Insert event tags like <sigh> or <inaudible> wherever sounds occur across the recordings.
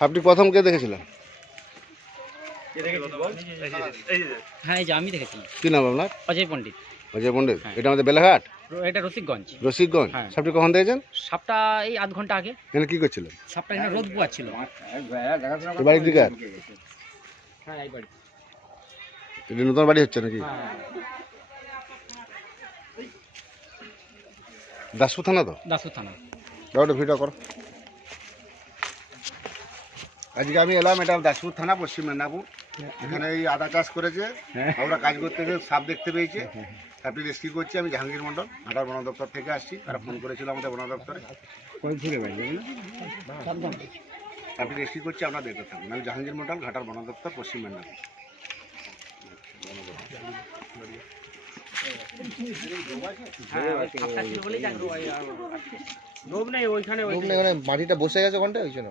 আপনি প্রথম কে দেখেছিলেন? হ্যাঁ এই যে আমি দেখেছি কি নাম আপনার? অজয় পণ্ডিত। অজয় পণ্ডিত। হ্যাঁ। এটা আমাদের বেলাঘাট? এটা রসিকগঞ্জ। রসিকগঞ্জ। হ্যাঁ। সাপটি কখন দেখেছেন? সাপটা এই আধ ঘণ্টা আগে। এখানে কি করছিলেন? সাপটা এখানে রোদ এই বাড়ির দিকে? আর? হ্যাঁ এই বাড়ি এটা নতুন বাড়ি হচ্ছে নাকি? হ্যাঁ। দাসপুর থানা তো? দাসপুর থানা। ভিডিও করো। আজকে আমি এলাম এটা দাসপুর থানা পশ্চিম মেদিনীপুর। এখানে এই আদা চাষ করেছে আমরা কাজ করতে গিয়ে সাপ দেখতে পেয়েছে। সাপটি রেস্কিউ করছি আমি জাহাঙ্গীর মন্ডল ঘাটার বন দপ্তর থেকে আসছি। তারা ফোন করেছিল আমাদের বন দপ্তরে। সাপটি রেস্কিউ করছি আমরা দেখতে থাকুন আমি জাহাঙ্গীর মন্ডল ঘাটার বন দপ্তর পশ্চিম মেদিনীপুর। হ্যাঁ এখানে মাটিটা বসে গেছে ওখানটা ওই জন্য।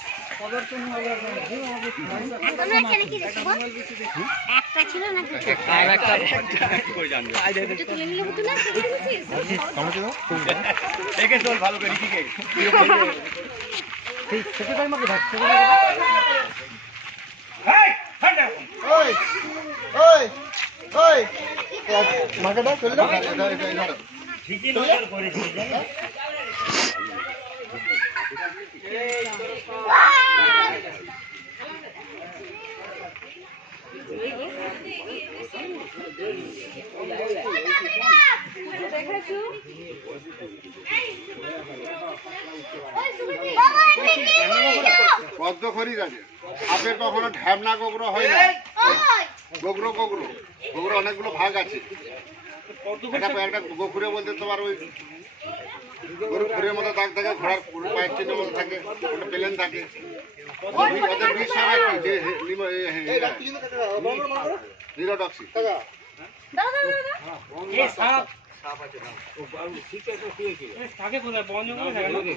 আমাকে ডাক। চলে যাও বাবা এটা কি হয়েছিল? পদ্ম খরিদ আছে। আপের কখনো ঢ্যাবনা গোবরো হয় না। গোগরো গোগরো গোগরো অনেকগুলো ভাগ আছে। একটা গোখুরে বলতে তোমার ওই গরু খুরের মতো দাগ থাকে ঘোড়ার পায়ের চিহ্ন মতো থাকে ওটা প্লেন থাকে। ওদের বিষ সব একই, যে হে- লিমো- এ- হে- এরা, নিরোটক্সিক। দাঁড়া, দাঁড়া, দাঁড়া। এই সাপ। এই থাকে কোথায়? বন জঙ্গলে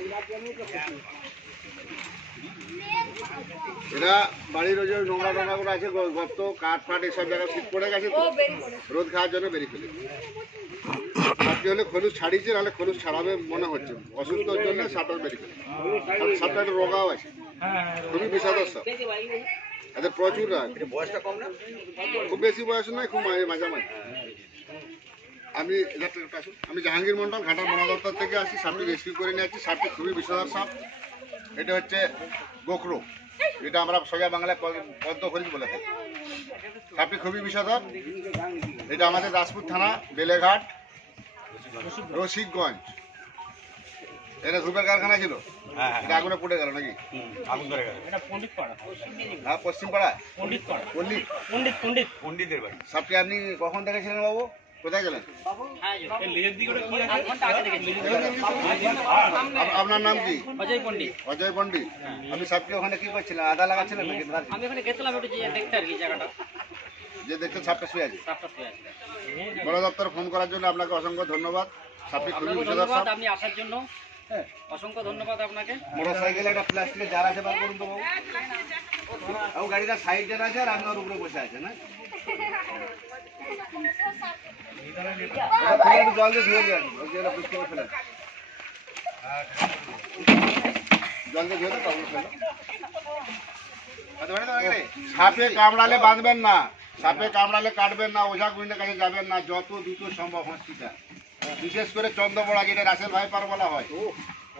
এরা বাড়ির ওই যে নোংরা গুলো আছে গর্ত, কাঠ ফাট এসব জায়গায় শীত পড়ে গেছে তো। রোদ খাওয়ার জন্য বেরিয়ে ফেলে। সাপটি হলে খলুস ছাড়িয়েছে, নাহলে খলুস ছাড়াবে মনে হচ্ছে। অসুস্থর জন্য সাপটা বেরিয়ে ফেলে। সাপটা একটা রোগাও আছে। খুবই বিষাদর সাপ এদের প্রচুর রাগ। খুব বেশি বয়স নয়, খুব মাঝে মাঝামাঝি। আমি। আমি জাহাঙ্গীর মন্ডল ঘাটা বন দপ্তর থেকে আসি সাপটি রেস্কিউ করে নিয়ে আসছি। সাপটি খুবই বিষাদর সাপ। এটা হচ্ছে গোখরো। এটা আমরা সোজা বাংলায় পদ্ম খরিদ বলে থাকি। সাপটি খুবই বিষাদর এটা আমাদের দাসপুর থানা বেলেঘাট রসিকগঞ্জ। এটা ধূপের কারখানা ছিল? এটা আগুনে পড়ে গেল নাকি? এটা পণ্ডিত পাড়া। হ্যাঁ পশ্চিম পাড়া পণ্ডিত পাড়া। পল্লী পণ্ডিত, পণ্ডিত। সাপটি আপনি কখন দেখেছিলেন বাবু? কোথায় গেলেন? আপনার নাম কি? অজয় পণ্ডিত। অজয় পণ্ডিত। আপনি সাপটি ওখানে কি করছিলেন? আদা লাগাচ্ছিলেন আমি ওখানে গেছিলাম একটু যে দেখতে আর কি জায়গাটা। যে দেখতে সাপটা শুয়ে আছে। বন দপ্তর ফোন করার জন্য আপনাকে অসংখ্য ধন্যবাদ। সাপটি খুবই ধন্যবাদ আপনি আসার জন্য। অসংখ্য ধন্যবাদ আপনাকে। মোটর সাইকেলে একটা প্লাস্টিকের জার আছে বার করুন তো বাবু। গাড়িটা সাইড আছে আর আপনার উপরে বসে আছে না? জল দিয়ে ধুয়ে জল দিয়ে ধুয়ে। সাপে কামড়ালে বাঁধবেন না, সাপে কামড়ালে কাটবেন না, ওঝা গুইনের কাছে যাবেন না, যত দ্রুত সম্ভব হসপিটাল। বিশেষ করে চন্দ্রপড়া যেটা রাসেল ভাই পার বলা হয়।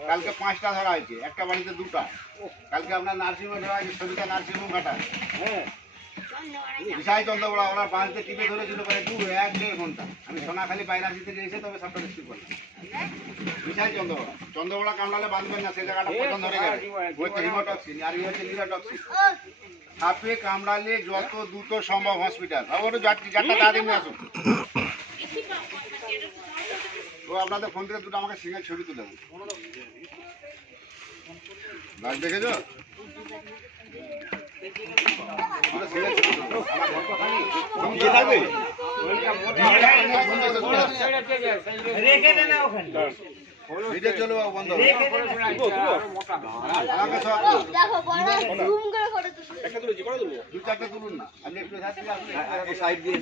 কালকে পাঁচটা ধরা হয়েছে, একটা বাড়িতে দুটা। কালকে আপনার নার্সিংহোম ধরা হয়েছে সবিতা নার্সিংহোম ঘাটা হ্যাঁ বিশাই চন্দ্রপড়া ওরা বাঁধতে টিপে ধরেছিল প্রায় দু, এক দেড় ঘণ্টা। আমি সোনাখালি বাইরাশি থেকে এসে তবে সাপটা রিসিভ করলাম। বিশাল চন্দ্রবড়া চন্দ্রবড়া কামড়ালে বাঁধবেন না, সেই জায়গাটা ধরে গেলে। হচ্ছে হিমোটক্সিন আর হচ্ছে লিভারটক্সিন সাপে কামড়ালে যত দ্রুত সম্ভব হসপিটাল একটু যাত্রী যাত্রা তাড়াতাড়ি নিয়ে আসুন তো আপনাদের ফোন থেকে দুটো আমাকে সিঙ্গেল ছবি তুলে গাছ দেখেছ? দুটো single ছবি তুলে দেবো। আমার ঘর তো খালি। তুমি থাকবে? ভিডিও চলবে বাবু, বন্ধ হবে। আমাকে সব দেখো বড় জুম করে ফটো দু চারটে তুলুন না। আপনি একটু সাইড দিয়ে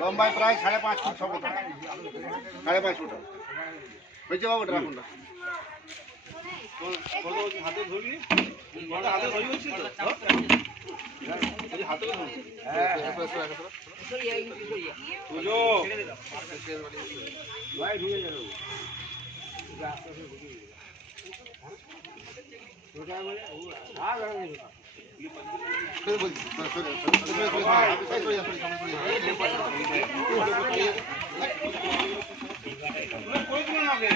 লম্বায় প্রায় সাড়ে পাঁচ ফুট ফুট সাড়ে পাঁচ ফুট। হয়েছে বাবু রাখুন না। হাতে ধরবি? হাতে ধরবি হাতে ধরবি। হ্যাঁ, হ্যাঁ। ভাই ঢুকে যাবে করে দিলেন আগে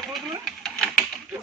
করে দিলেন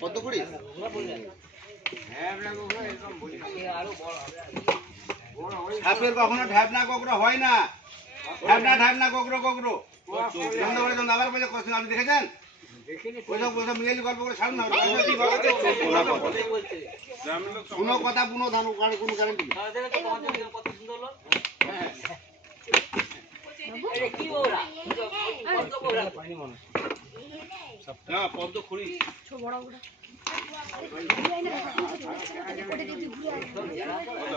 কত কুড়ি সাপের কখনো ঢ্যাবনা কোকরো হয় না। ঢ্যাবনা ঢ্যাবনা করে দেন আবার বলে কথা আপনি দেখেছেন কোনো কথা বুনো ধান, কোনো গ্যারান্টি নেই। তো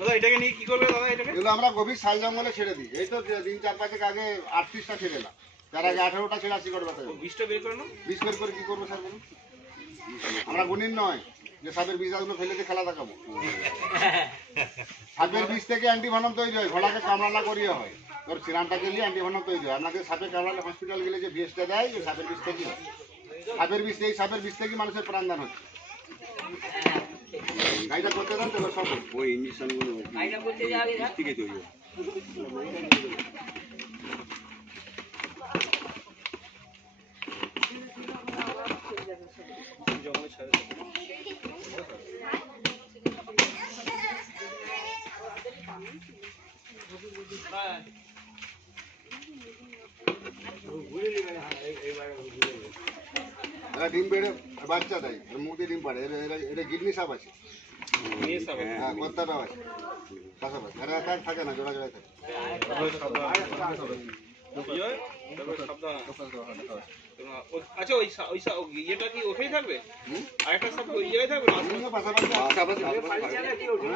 উঠে দাও, উঠে দাও, উঠে দাও। এগুলো আমরা গভীর শাল জঙ্গলে ছেড়ে দিই। এই তো দিন চার পাঁচেক আগে আটত্রিশটা ছেড়ে এলাম। তার আগে আঠারোটা ছেড়ে আসি করে বাতায় বিষ বের করে কি করব স্যার বলুন? আমরা গুণিন নয় যে সাপের বীজগুলো ফেলে দিয়ে খেলা দেখাবো। সাপের বীজ থেকে অ্যান্টিভেনম তৈরি হয় ঘোড়াকে কামড়ানা করিয়ে হয়। তোর সিরানটা গেলে অ্যান্টিভেনম তৈরি হয়। আপনাকে সাপের কামড়ালে হসপিটাল গেলে যে বিষটা দেয় যে সাপের বীজ থেকে হয়। সাপের বীজ এই সাপের বীজ থেকে মানুষের প্রাণদান হচ্ছে। গাড়িটা করতে দেন তো এবার সব ওই ইঞ্জেকশনগুলো থেকে তৈরি হয় এরা ডিম বেড়ে বাচ্চা দেয় মুখ দিয়ে ডিম পাড়ে এটা কিডনি সাপ আছে। হ্যাঁ আছে। পাশাপাশি এরা একা থাকে না জোড়া জোড়ায় থাকে। আচ্ছা ওই ওই সা- ইয়েটা কি ওখানেই থাকবে? আরেকটা সাপ ওই জায়গায় থাকবে?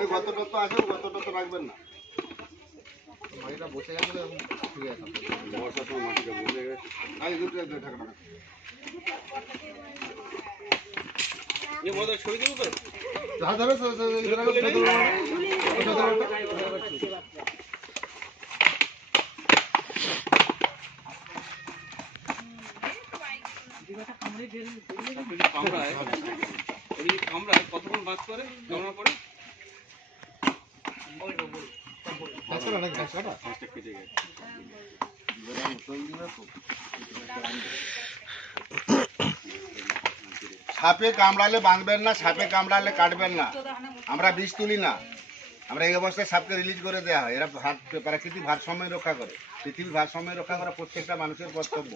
গত টত্ত আছে। গত টত্ত রাখবেন না। বাড়িটা বসে গেছে এখন ফিরে আসা। বর্ষার সময় মাটিটা বসে গেছে। আর দুটো কতক্ষণ বাদ করে কামড়ার পরে না, গাছটা না? সাপে কামড়ালে বাঁধবেন না, সাপে কামড়ালে কাটবেন না। আমরা বিষ তুলি না। আমরা এই অবস্থায় সাপকে রিলিজ করে দেওয়া হয়। এরা প্রাকৃতিক ভারসাম্য রক্ষা করে। পৃথিবীর ভারসাম্য রক্ষা করা প্রত্যেকটা মানুষের কর্তব্য।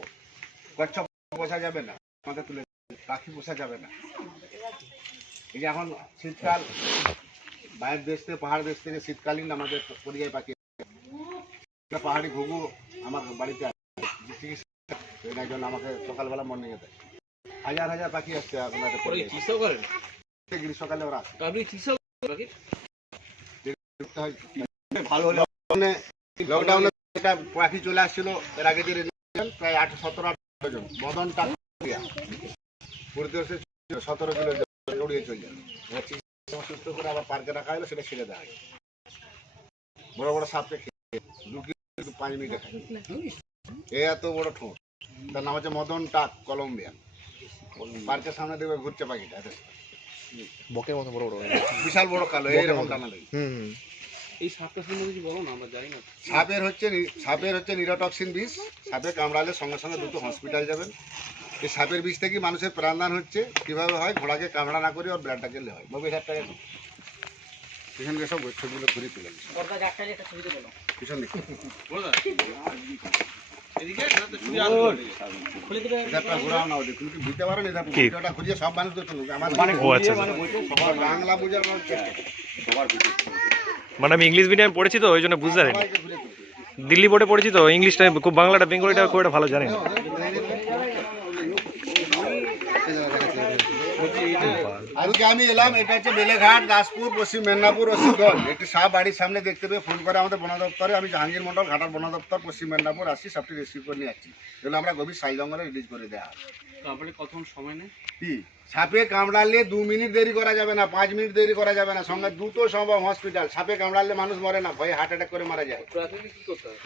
কচ্ছপ পোষা যাবে না। আমাকে তুলে পাখি পোষা যাবে না। এই যে এখন শীতকাল, বাইরের দেশ থেকে, পাহাড় দেশ থেকে শীতকালীন আমাদের পরিযায় পাখি। পাহাড়ি ঘুঘু আমার বাড়িতে আছে। জন্য আমাকে সকালবেলা মর্নিং এ দেয়। হাজার হাজার পাখি আসছে আপনাদের করেন? পাখি। ওরা আসে। আপনি ভালো হলে লকডাউনে একটা পাখি চলে আসছিল এর আগে যে প্রায় আট সতেরো আঠারো জন। মদন টাকা পরিদর্শে সতেরো কিলো উড়িয়ে চলে যাবে। সুস্থ করে আবার পার্কে রাখা হলো সেটা ছেড়ে দেওয়া বড় বড় সাপকে খেয়ে দু কিলো পাঁচ মিনিটে খায় এ এত বড় ঠোঁট। তার নাম হচ্ছে মদন টাক কলম্বিয়ান। পার্কের সামনে দেখবে ঘুরছে পাখিটা বকের মতো বড় বড় বিশাল বড় কালো এইরকম টানা লাগে হুম। এই সাপটা সম্বন্ধে কিছু বলো না আমরা জানি না। সাপের হচ্ছে সাপের হচ্ছে নিরোটক্সিন বিষ। সাপে কামড়ালে সঙ্গে সঙ্গে দ্রুত হসপিটাল যাবেন। এই সাপের বিষ থেকে মানুষের প্রাণদান হচ্ছে। কীভাবে হয়? ঘোড়াকে কামড়া না করে ওর ব্লাডটা গেলে হয়। নব্বই হাজার টাকা পিছনকে সব ছবিগুলো ঘুরিয়ে তুলে পিছন দিকে। <laughs> বলো না এদিকে না তো শুয়ে আসবে এধারটা ঘোরাও না ওদের তুমি কি বুঝতে পারো না এধার ভিডিওটা ঘুরিয়ে সব মানুষ তো শুনুক আমার ও আচ্ছা করো। মানে আমি ইংলিশ মিডিয়াম পড়েছি তো ওই জন্য বুঝতে পারিনি। দিল্লি বোর্ডে পড়েছি তো ইংলিশটা খুব বাংলাটা বেঙ্গলিটা খুব একটা ভালো জানি না। আজকে আমি এলাম এটা হচ্ছে বেলেঘাট দাসপুর পশ্চিম মেদিনীপুর রসিকগঞ্জ একটি সাপ বাড়ির সামনে দেখতে পেয়ে ফোন করে আমাদের বন দপ্তরে। আমি জাহাঙ্গীর মন্ডল ঘাটার বন দপ্তর পশ্চিম মেদিনীপুর আসছি সাপটি রেস্কিউ করে নিয়ে যাচ্ছি। এগুলো আমরা গভীর সাই জঙ্গলে রিলিজ করে দেওয়া তারপরে কতক্ষণ সময় নেই কি? সাপে কামড়ালে দু মিনিট দেরি করা যাবে না পাঁচ মিনিট দেরি করা যাবে না সঙ্গে দ্রুত সম্ভব হসপিটাল সাপে কামড়ালে মানুষ মরে না ভয়ে হার্ট অ্যাটাক করে মারা যায়।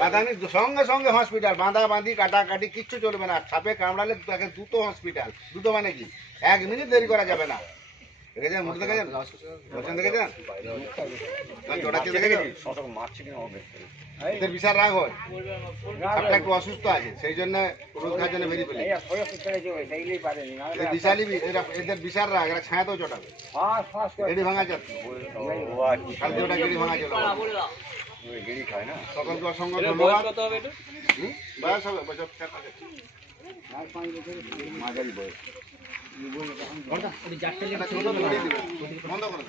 প্রাথমিক সঙ্গে সঙ্গে হসপিটাল বাঁধা বাঁধি কাটাকাটি কিচ্ছু চলবে না। সাপে কামড়ালে তাকে দ্রুত হসপিটাল দ্রুত মানে কি? এক মিনিট দেরি করা যাবে না। মুখ জোড়াচ্ছে এদের বিশাল রাগ হয়। একটু অসুস্থ আছে সেই জন্য খাওয়ার জন্য বেরিয়ে ফেলে বিশালই এদের বিশাল রাগ এরা ছায়াতেও চটাবে। গেড়ি ভাঙা যাচ্ছে কালকে ওটা গেড়ি ভাঙা ছিল সকলকে অসংখ্য ধন্যবাদ। কত হবে এটা হুম? বয়স হবে বছর চার পাঁচ মাঝারি বয়স। এটা ছোট তো উড়িয়ে বন্ধ করো